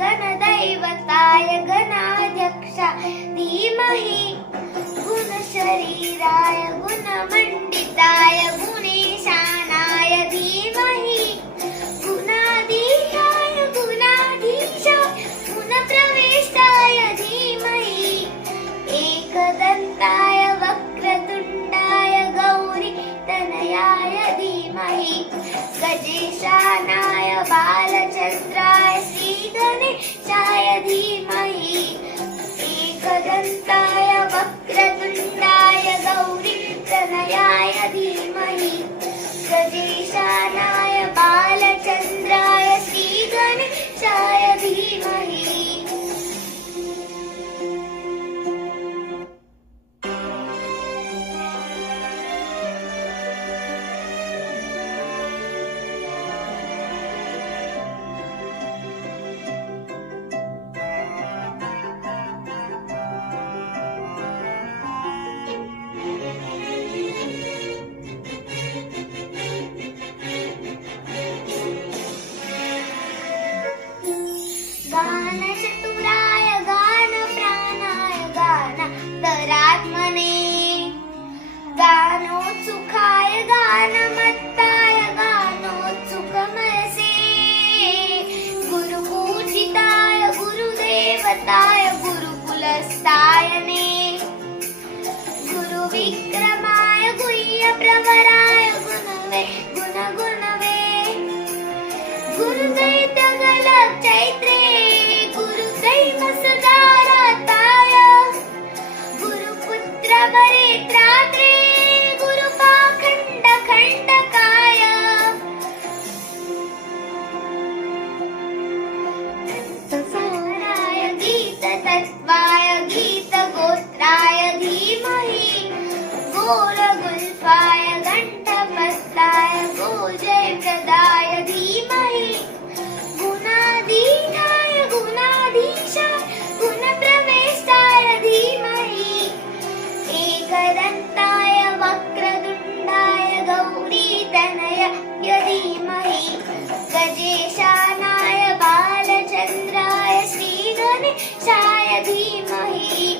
गणदैवताय गणाध्यक्षा धीमहि गुणशरीराय गुणमण्डिताय गुणेशानाय धीमहि गुणाधीशाय गुणाधीशाय गुणप्रविष्टाय धीमहि एकदन्ताय वक्रतुण्डाय गौरीतनयाय धीमहि गजेशानाय बालचन्द्राय श्रीगणेशाय धीमहि एकदन्ताय वक्रतुण्डाय गौरीतनयाय धीमहि गजेशानाय बालचन्द्राय श्रीगणेशाय धीमहि गानचतुराय गानप्राणाय गानान्तरात्मने गानोत्सुकाय गानमत्ताय गानोत्सुकमनसे गुरुपूजिताय गुरुदेवताय गुरुकुलस्थायने गुरुविक्रमाय गुह्यप्रवराय गुणवे गुणगुणवे गुरुदैत्यगलभ चैत्रे गुरुदैवसदारताय गुरुपुत्र वरेत्रात्रे गुरुपाखण्डखण्डकाय तत्त्वसाराय गीततत्त्वाय गीतगोत्राय धीमहि गोरगुल्फाय घण्टपस्ताय गोजयप्रदाय धीमहि गुणाधीनाय गुणाधीशाय गुणप्रविष्टाय धीमहि एकदन्ताय वक्रतुण्डाय गौरीतनयाय धीमहि गजेशानाय बालचन्द्राय श्रीगणेशाय धीमहि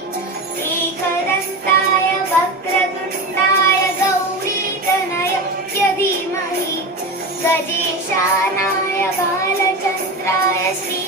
एकदन्ताय वक्रतुण्डाय गौरीतनयाय धीमहि गजेशानाय बालचन्द्राय श्री